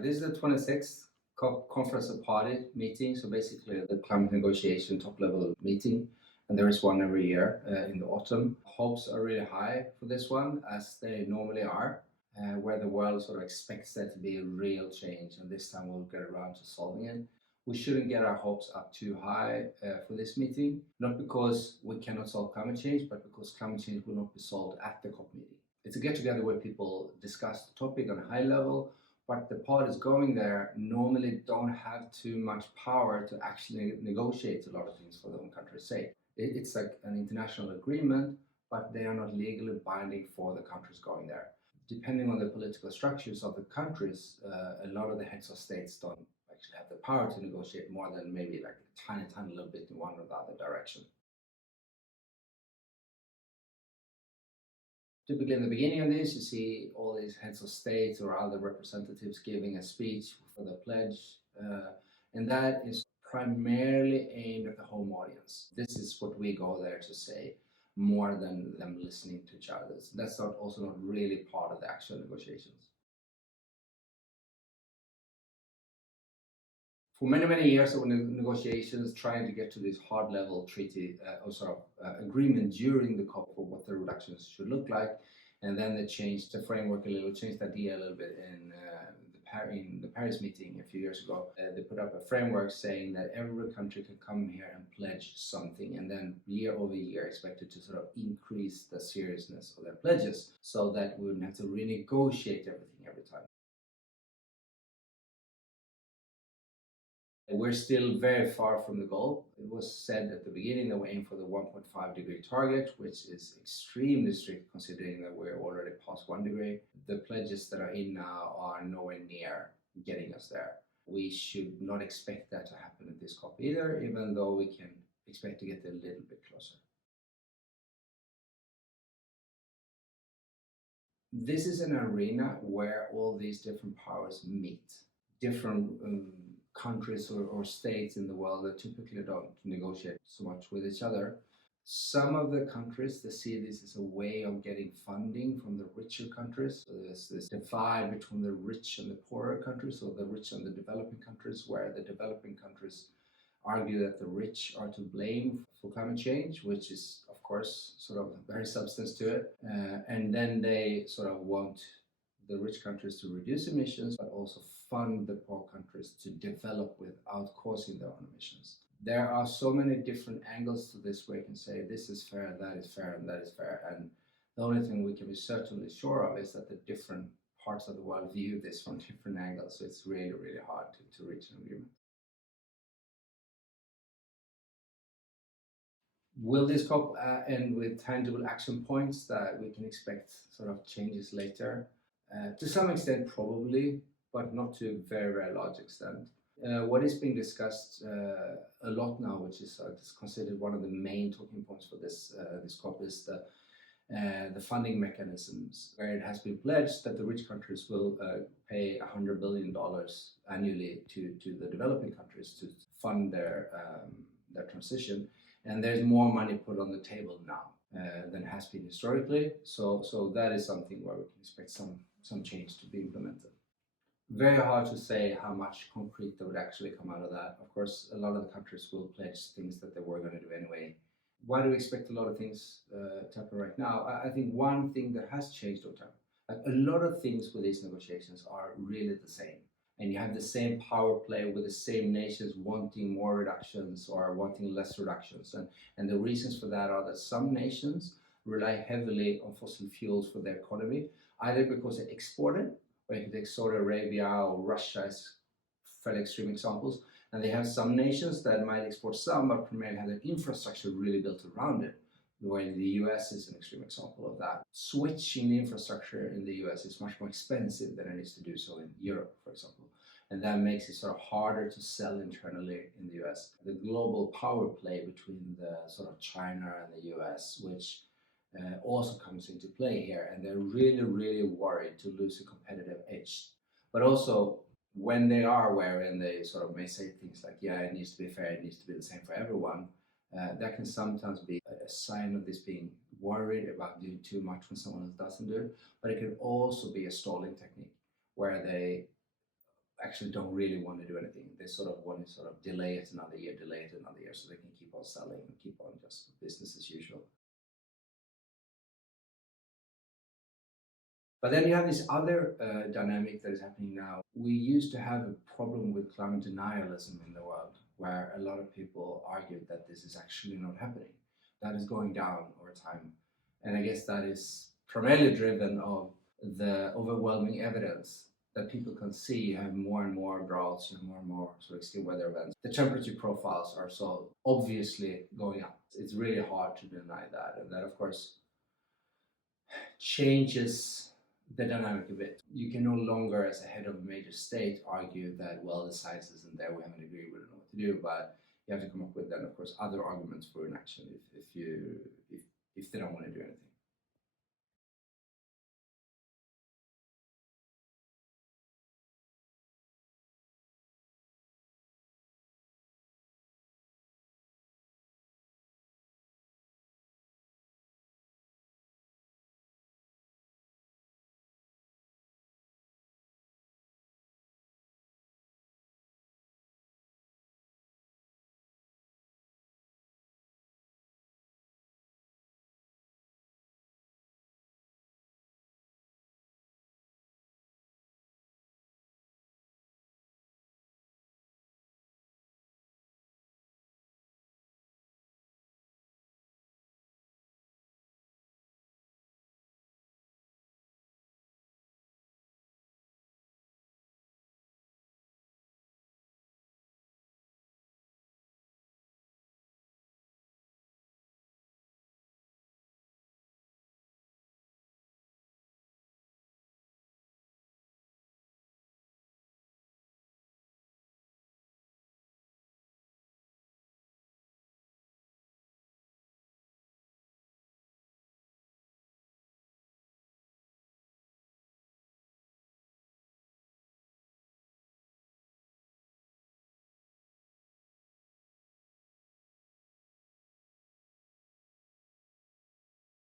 This is the 26th COP Conference of Party meeting, so basically the climate negotiation top-level meeting, and there is one every year in the autumn. Hopes are really high for this one, as they normally are, where the world sort of expects there to be a real change, and this time we'll get around to solving it. We shouldn't get our hopes up too high for this meeting, not because we cannot solve climate change, but because climate change will not be solved at the COP meeting. It's a get-together where people discuss the topic on a high level, but the parties going there normally don't have too much power to actually negotiate a lot of things for their own country's sake. It's like an international agreement, but they are not legally binding for the countries going there. Depending on the political structures of the countries, a lot of the heads of states don't actually have the power to negotiate more than maybe like a tiny little bit in one or the other direction. Typically in the beginning of this, you see all these heads of states or other representatives giving a speech for the pledge, and that is primarily aimed at the home audience. This is what we go there to say, more than them listening to each other. That's also not really part of the actual negotiations. For many years of negotiations, trying to get to this hard level treaty or sort of agreement during the COP for what the reductions should look like, and then they changed the framework a little, changed the idea a little bit in the Paris meeting a few years ago. They put up a framework saying that every country can come here and pledge something, and then year over year expected to sort of increase the seriousness of their pledges, so that we wouldn't have to renegotiate everything every time. We're still very far from the goal. It was said at the beginning that we aim for the 1.5 degree target, which is extremely strict considering that we're already past 1 degree. The pledges that are in now are nowhere near getting us there. We should not expect that to happen at this COP either, even though we can expect to get a little bit closer. This is an arena where all these different powers meet. Different countries or states in the world that typically don't negotiate so much with each other. Some of the countries, they see this as a way of getting funding from the richer countries. So there's this divide between the rich and the poorer countries, or the rich and the developing countries, where the developing countries argue that the rich are to blame for climate change, which is, of course, sort of very substance to it. And then they sort of want the rich countries to reduce emissions, but also fund the poor countries to develop without causing their own emissions. There are so many different angles to this where you can say this is fair, that is fair, and that is fair. And the only thing we can be certainly sure of is that the different parts of the world view this from different angles. So it's really hard to reach an agreement. Will this COP end with tangible action points that we can expect sort of changes later? To some extent, probably, but not to a very large extent. What is being discussed a lot now, which is considered one of the main talking points for this COP, is the funding mechanisms, where it has been pledged that the rich countries will pay $100 billion annually to the developing countries to fund their transition, and there's more money put on the table now than has been historically. So that is something where we can expect some change to be implemented. Very hard to say how much concrete that would actually come out of that. Of course, a lot of the countries will pledge things that they were going to do anyway. Why do we expect a lot of things to happen right now? I think one thing that has changed over time, a lot of things with these negotiations are really the same. And you have the same power play with the same nations wanting more reductions or wanting less reductions. And the reasons for that are that some nations rely heavily on fossil fuels for their economy, either because they export it, or you can take Saudi Arabia or Russia as fairly extreme examples. And they have some nations that might export some, but primarily have their infrastructure really built around it. The way the US is an extreme example of that. Switching the infrastructure in the US is much more expensive than it is to do so in Europe, for example. And that makes it sort of harder to sell internally in the US. The global power play between the sort of China and the US, which also comes into play here, and they're really worried to lose a competitive edge. But also, when they are wherein they sort of may say things like, yeah, it needs to be fair, it needs to be the same for everyone, that can sometimes be a sign of this being worried about doing too much when someone else doesn't do it. But it can also be a stalling technique, where they actually don't really want to do anything. They sort of want to sort of delay it another year, so they can keep on selling and keep on just business as usual. But then you have this other dynamic that is happening now. We used to have a problem with climate denialism in the world, where a lot of people argued that this is actually not happening. That is going down over time. And I guess that is primarily driven of the overwhelming evidence that people can see. You have more and more droughts, you have more and more sort of extreme weather events. The temperature profiles are so obviously going up. It's really hard to deny that. And that, of course, changes the dynamic a bit. You can no longer, as a head of a major state, argue that, well, the science isn't there, we haven't agreed, we don't know what to do, but you have to come up with then, of course, other arguments for inaction if they don't want to do anything.